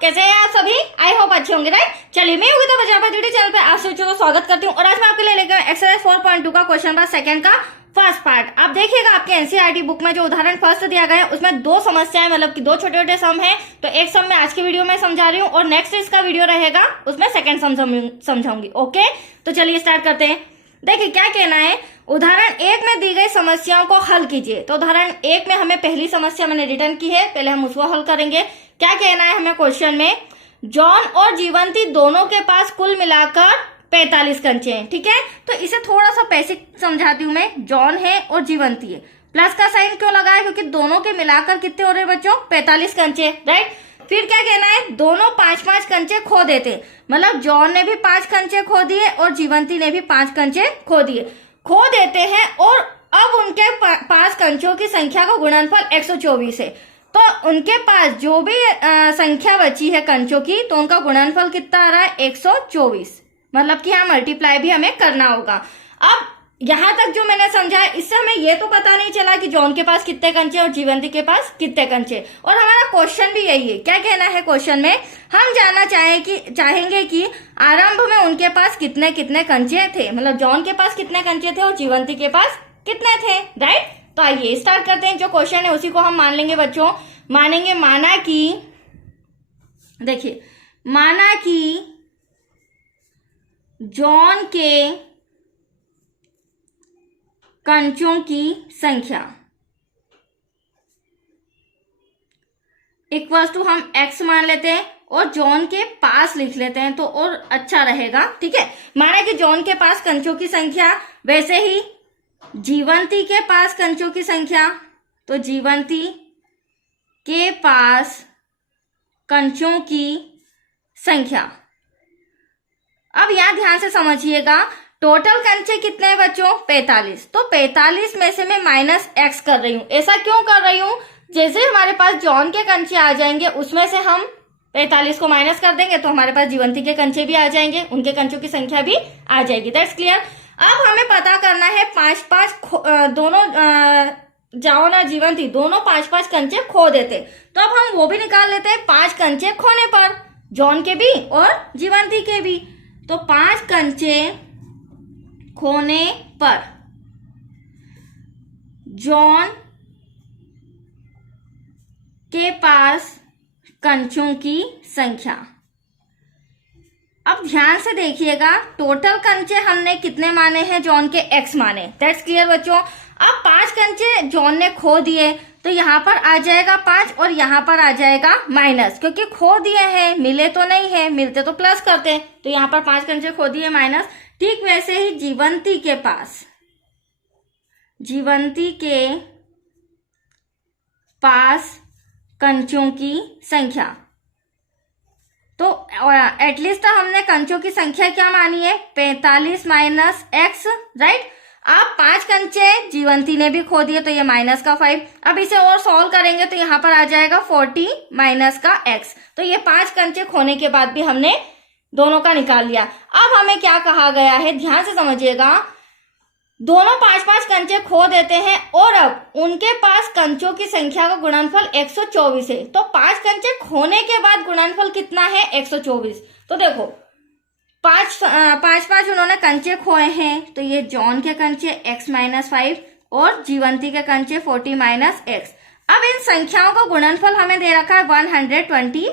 कैसे हैं आप सभी? आई होप अच्छे होंगे, राइट। चलिए, मैं योगिता प्रजापति चैनल पे आप सभी को स्वागत करती हूँ और आज मैं आपके लिए लेकर एक्सरसाइज 4.2 का क्वेश्चन नंबर सेकंड का फर्स्ट पार्ट। आप देखिएगा आपके एनसीईआरटी बुक में जो उदाहरण फर्स्ट दिया गया है उसमें दो समस्याएं, मतलब कि दो छोटे छोटे सम है। तो एक सम मैं आज की वीडियो में समझा रही हूँ और नेक्स्ट इसका वीडियो रहेगा उसमें सेकंड सम समझाऊंगी। ओके, तो चलिए स्टार्ट करते हैं। देखिए क्या कहना है, उदाहरण एक में दी गई समस्याओं को हल कीजिए। तो उदाहरण एक में हमें पहली समस्या मैंने रिटर्न की है, पहले हम उसको हल करेंगे। क्या कहना है हमें क्वेश्चन में, जॉन और जीवंती दोनों के पास कुल मिलाकर 45 कंचे हैं। ठीक है, तो इसे थोड़ा सा बेसिक समझाती हूँ मैं। जॉन है और जीवंती है, प्लस का साइन क्यों लगाया, क्योंकि दोनों के मिलाकर कितने हो रहे बच्चों, 45 कंचे, राइट। फिर क्या कहना है, दोनों 5-5 कंचे खो देते, मतलब जॉन ने भी 5 कंचे खो दिए और जीवंती ने भी 5 कंचे खो देते हैं और अब उनके पास कंचों की संख्या का गुणनफल 124 है। तो उनके पास जो भी संख्या बची है कंचों की, तो उनका गुणनफल कितना आ रहा है, 124। मतलब कि यहाँ मल्टीप्लाई भी हमें करना होगा। अब यहां तक जो मैंने समझा, इससे हमें ये तो पता नहीं चला कि जॉन के पास कितने कंचे और जीवंती के पास कितने कंचे। और हमारा क्वेश्चन भी यही है। क्या कहना है क्वेश्चन में, हम जानना चाहेंगे कि आरंभ में उनके पास कितने कितने कंचे थे, मतलब जॉन के पास कितने कंचे थे और जीवंती के पास कितने थे, राइट। तो आइए स्टार्ट करते हैं। जो क्वेश्चन है उसी को हम मान लेंगे बच्चों। माना कि देखिए, माना कि जॉन के कंचों की संख्या इक्वल टू हम x मान लेते हैं और जॉन के पास लिख लेते हैं तो और अच्छा रहेगा। ठीक है, माना कि जॉन के पास कंचों की संख्या, वैसे ही जीवंती के पास कंचों की संख्या, तो जीवंती के पास कंचों की संख्या। अब यहां ध्यान से समझिएगा, टोटल कंचे कितने हैं बच्चों, 45। तो 45 में से मैं माइनस x कर रही हूं। ऐसा क्यों कर रही हूं, जैसे हमारे पास जॉन के कंचे आ जाएंगे उसमें से हम 45 को माइनस कर देंगे तो हमारे पास जीवंती के कंचे भी आ जाएंगे, उनके कंचों की संख्या भी आ जाएगी। That's clear. अब हमें पता करना है 5-5 दोनों जॉन और जीवंती दोनों 5-5 कंचे खो देते, तो अब हम वो भी निकाल लेते हैं 5 कंचे खोने पर, जॉन के भी और जीवंती के भी। तो 5 कंचे खोने पर जॉन के पास कंचों की संख्या। अब ध्यान से देखिएगा, टोटल कंचे हमने कितने माने हैं, जॉन के x माने। दैट्स क्लियर बच्चों। अब 5 कंचे जॉन ने खो दिए तो यहां पर आ जाएगा 5 और यहां पर आ जाएगा माइनस, क्योंकि खो दिए हैं, मिले तो नहीं है, मिलते तो प्लस करते। तो यहां पर 5 कंचे खो दिए माइनस। ठीक वैसे ही जीवंती के पास कंचों की संख्या, तो एटलीस्ट हमने कंचों की संख्या क्या मानी है, 45 माइनस x, राइट। आप 5 कंचे जीवंती ने भी खो दिए तो ये माइनस का 5। अब इसे और सॉल्व करेंगे तो यहाँ पर आ जाएगा 40 माइनस का x। तो ये 5 कंचे खोने के बाद भी हमने दोनों का निकाल लिया। अब हमें क्या कहा गया है, ध्यान से समझिएगा, दोनों 5-5 कंचे खो देते हैं और अब उनके पास कंचों की संख्या का गुणनफल 124 है। तो 5 कंचे खोने के बाद गुणनफल कितना है, 124। तो देखो 5 उन्होंने कंचे खोए हैं, तो ये जॉन के कंचे x माइनस 5 और जीवंती के कंचे 40 माइनस x। अब इन संख्याओं का गुणनफल हमें दे रखा है 124।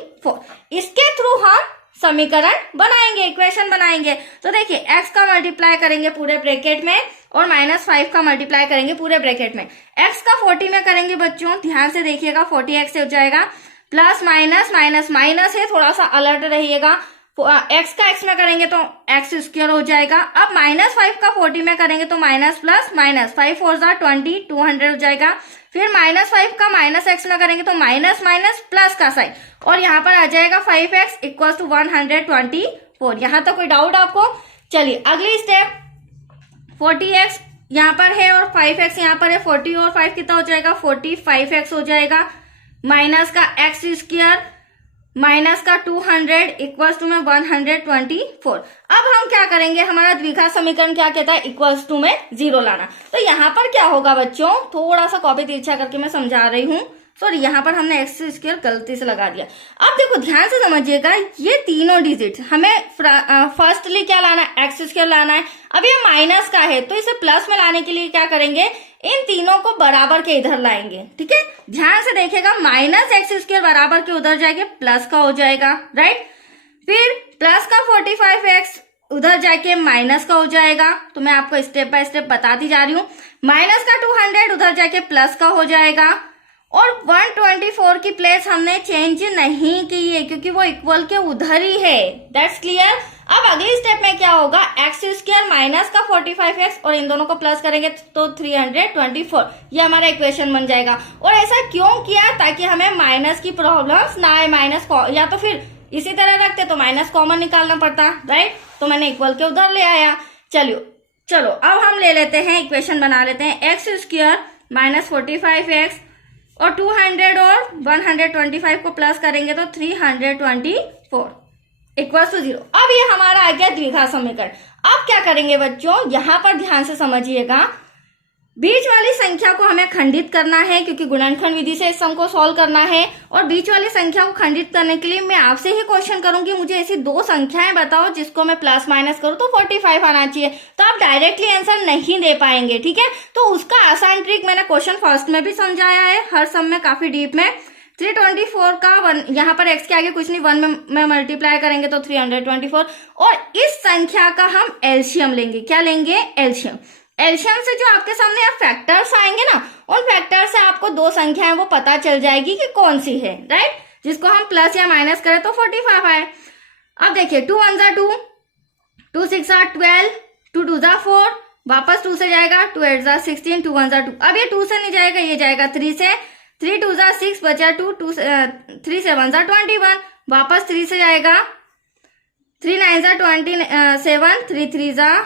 इसके थ्रू हम समीकरण बनाएंगे, इक्वेशन बनाएंगे। तो देखिए, x का मल्टीप्लाई करेंगे पूरे ब्रैकेट में और -5 का मल्टीप्लाई करेंगे पूरे ब्रैकेट में। x का 40 में करेंगे बच्चों, ध्यान से देखिएगा, 40x से हो जाएगा, प्लस माइनस माइनस माइनस है, थोड़ा सा अलर्ट रहिएगा। x का x में करेंगे तो x स्क्वायर हो जाएगा। अब -5 का 40 में करेंगे तो माइनस प्लस माइनस, 5 4 20, 200 हो जाएगा। फिर -5 का -x में करेंगे तो माइनस माइनस प्लस का साइन, और यहाँ पर आ जाएगा 5x इक्वल टू 124। यहाँ तक कोई डाउट आपको? चलिए अगली स्टेप, 40x यहाँ पर है और 5x यहाँ पर है, 40 और 5 कितना हो जाएगा, 45x हो जाएगा। माइनस का x स्क्वायर माइनस का 200 इक्वल्स टू में 124। अब हम क्या करेंगे, हमारा द्विघात समीकरण क्या कहता है, इक्वल्स टू में 0 लाना। तो यहाँ पर क्या होगा बच्चों, थोड़ा सा कॉपी तिरछा करके मैं समझा रही हूँ, सॉरी यहाँ पर हमने एक्स स्क्वायर गलती से लगा दिया। अब देखो ध्यान से समझिएगा, ये तीनों डिजिट हमें फर्स्टली क्या लाना है, एक्स स्क्वायर लाना है। अब ये माइनस का है तो इसे प्लस में लाने के लिए क्या करेंगे, इन तीनों को बराबर के इधर लाएंगे। ठीक है, ध्यान से देखिएगा, माइनस एक्स स्क्वायर बराबर के उधर जाएंगे प्लस का हो जाएगा, राइट। फिर प्लस का 45x उधर जाके माइनस का हो जाएगा, तो मैं आपको स्टेप बाय स्टेप बताती जा रही हूँ। माइनस का 200 उधर जाके प्लस का हो जाएगा, और 124 की प्लेस हमने चेंज नहीं की है क्योंकि वो इक्वल के उधर ही है। That's clear. अब अगली स्टेप में क्या होगा, एक्स स्क्वायर माइनस का 45x और इन दोनों को प्लस करेंगे तो 324, ये हमारा इक्वेशन बन जाएगा। और ऐसा क्यों किया, ताकि हमें माइनस की प्रॉब्लम्स ना आए, माइनस या तो फिर इसी तरह रखते तो माइनस कॉमन निकालना पड़ता, राइट। तो मैंने इक्वल के उधर ले आया। चलो अब हम ले लेते हैं, इक्वेशन बना लेते हैं, एक्स स्क्वायर माइनस 45x और 200 और 125 को प्लस करेंगे तो 324 इक्वल टू 0। अब ये हमारा आ गया द्विघात समीकरण। अब क्या करेंगे बच्चों, यहां पर ध्यान से समझिएगा, बीच वाली संख्या को हमें खंडित करना है क्योंकि गुणनखंड विधि से इस सम को सॉल्व करना है। और बीच वाली संख्या को खंडित करने के लिए मैं आपसे ही क्वेश्चन करूंगी, मुझे ऐसी दो संख्याएं बताओ जिसको मैं प्लस माइनस करूं तो 45 आना चाहिए। तो आप डायरेक्टली आंसर नहीं दे पाएंगे, ठीक है। तो उसका आसान ट्रिक मैंने क्वेश्चन फर्स्ट में भी समझाया है, हर सम में काफी डीप में। 324 का 1 यहाँ पर x के आगे कुछ नहीं, 1 में मल्टीप्लाई करेंगे तो 324, और इस संख्या का हम एलसीएम लेंगे। क्या लेंगे, एलसीएम। एलसीएम से जो आपके सामने आप फैक्टर्स आएंगे ना, उन फैक्टर से आपको दो संख्याएं वो पता चल जाएगी कि कौन सी है, राइट। जिसको हम प्लस या माइनस करें तो 45 आए। अब देखिए 2 1 जा 2, 2 6 जा 12, 2 2 जा 4, वापस 2 से जाएगा, 2 8 जा 16, 2 1 जा 2। अब ये 2 से नहीं जाएगा, ये जाएगा 3 से, 3 2 जा 6 बचा 2, 3 7 जा 21, वापस 3 से जाएगा, 3 9 जा 27, 3 3 जा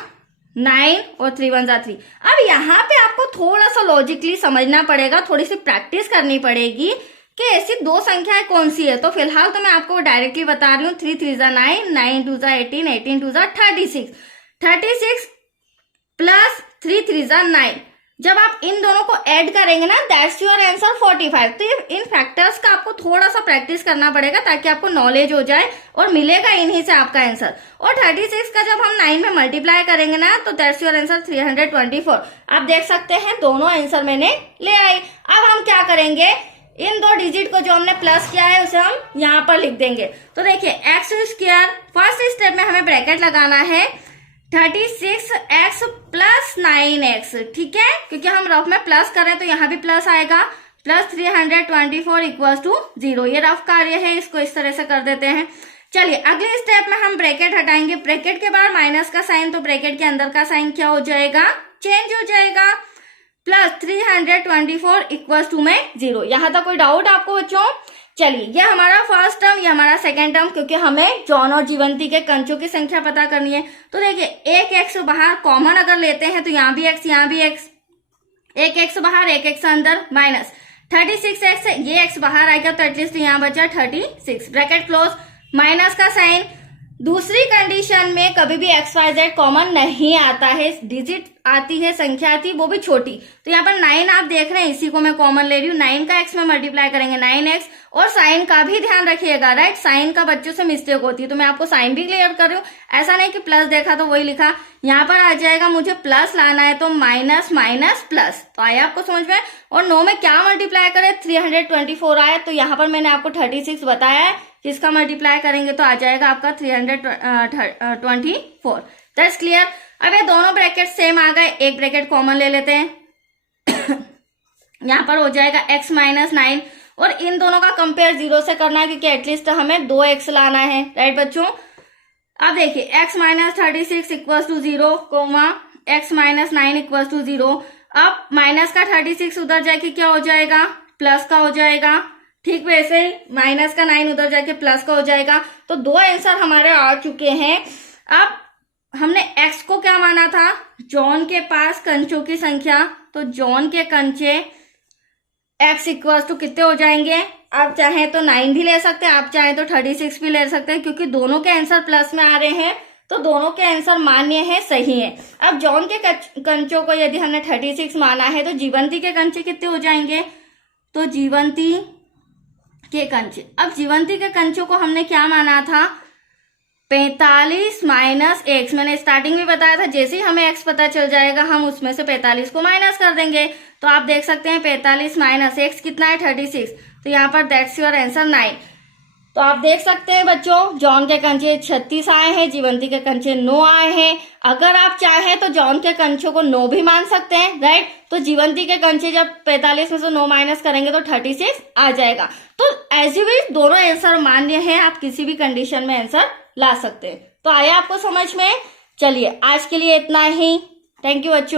9 और 3 1 जा 3। अब यहाँ पे आपको थोड़ा सा लॉजिकली समझना पड़ेगा, थोड़ी सी प्रैक्टिस करनी पड़ेगी कि ऐसी दो संख्याएं कौन सी है। तो फिलहाल तो मैं आपको डायरेक्टली बता रही हूँ, 3 3 जा 9, 9 2 जा 18, 18 2 जा 36, 36 प्लस 3 3 जा 9। जब आप इन दोनों को ऐड करेंगे ना, दैट्स योर आंसर 45। तो इन फैक्टर्स का आपको थोड़ा सा प्रैक्टिस करना पड़ेगा ताकि आपको नॉलेज हो जाए और मिलेगा इन्हीं से आपका आंसर। और 36 का जब हम 9 में मल्टीप्लाई करेंगे ना, तो दैट्स योर आंसर 324। आप देख सकते हैं दोनों आंसर मैंने ले आई। अब हम क्या करेंगे, इन दो डिजिट को जो हमने प्लस किया है उसे हम यहाँ पर लिख देंगे। तो देखिए एक्स स्क्वायर, फर्स्ट स्टेप में हमें ब्रैकेट लगाना है 36x प्लस 9x, ठीक है, क्योंकि हम रफ में प्लस कर रहे हैं तो यहाँ भी प्लस आएगा, प्लस 324 इक्वल्स टू 0। ये रफ कार्य है, इसको इस तरह से कर देते हैं। चलिए अगले स्टेप में हम ब्रैकेट हटाएंगे, ब्रैकेट के बाद माइनस का साइन, तो ब्रैकेट के अंदर का साइन क्या हो जाएगा, चेंज हो जाएगा, प्लस 324 इक्वल्स टू में 0। यहाँ तक कोई डाउट आपको बच्चों? चलिए ये हमारा फर्स्ट टर्म, ये हमारा सेकेंड टर्म, क्योंकि हमें जॉन और जीवंती के कंचों की संख्या पता करनी है। तो देखिए एक एक्स बाहर कॉमन अगर लेते हैं तो यहाँ भी एक्स, यहाँ भी एक्स, एक एक्स बाहर एक एक्स अंदर, माइनस 36x, ये एक्स बाहर आएगा तो एटलीस्ट यहाँ बचा 36, ब्रैकेट क्लोज, माइनस का साइन। दूसरी कंडीशन में कभी भी एक्स वाई जेड कॉमन नहीं आता है, डिजिट आती है, संख्या आती है, वो भी छोटी। तो यहाँ पर 9 आप देख रहे हैं, इसी को मैं कॉमन ले रही हूँ, 9 का एक्स में मल्टीप्लाई करेंगे 9x, और साइन का भी ध्यान रखिएगा, राइट। साइन का बच्चों से मिस्टेक होती है, तो मैं आपको साइन भी क्लियर कर रही हूँ। ऐसा नहीं कि प्लस देखा तो वही लिखा, यहाँ पर आ जाएगा मुझे प्लस लाना है तो माइनस माइनस प्लस। तो आया आपको समझ में? और 9 में क्या मल्टीप्लाई करे, 324 आया, तो यहाँ पर मैंने आपको 36 बताया है, इसका मल्टीप्लाई करेंगे तो आ जाएगा आपका 324। That's clear. अब ये दोनों ब्रैकेट सेम आ गए, एक ब्रैकेट कॉमन ले लेते हैं यहाँ पर हो जाएगा x माइनस 9, और इन दोनों का कंपेयर 0 से करना है क्योंकि एटलीस्ट हमें 2x लाना है, राइट बच्चों। अब देखिए x minus 36 equals to 0, comma x minus 9 equals to 0। अब माइनस का 36 उधर जाके क्या हो जाएगा, प्लस का हो जाएगा, ठीक वैसे ही माइनस का 9 उधर जाके प्लस का हो जाएगा। तो दो आंसर हमारे आ चुके हैं। अब हमने x को क्या माना था, जॉन के पास कंचों की संख्या, तो जॉन के कंचे x इक्वल्स टू कितने हो जाएंगे, आप चाहें तो 9 भी ले सकते हैं, आप चाहें तो 36 भी ले सकते हैं, क्योंकि दोनों के आंसर प्लस में आ रहे हैं तो दोनों के आंसर मान्य है, सही है। अब जॉन के कंचों को यदि हमने 36 माना है तो जीवंती के कंचे कितने हो जाएंगे, तो जीवंती के कंचे, अब जीवंती के कंचों को हमने क्या माना था, 45 माइनस एक्स। मैंने स्टार्टिंग में बताया था जैसे ही हमें एक्स पता चल जाएगा हम उसमें से 45 को माइनस कर देंगे। तो आप देख सकते हैं 45 माइनस एक्स कितना है 36। तो यहाँ पर दैट्स योर आंसर 9। तो आप देख सकते हैं बच्चों जॉन के कंचे 36 आए हैं, जीवंती के कंचे 9 आए हैं। अगर आप चाहें तो जॉन के कंचों को 9 भी मान सकते हैं, राइट। तो जीवंती के कंचे जब 45 में से 9 माइनस करेंगे तो 36 आ जाएगा। तो एज यू विश दोनों आंसर मान्य है, आप किसी भी कंडीशन में आंसर ला सकते हैं। तो आया आपको समझ में? चलिए आज के लिए इतना ही। थैंक यू बच्चों।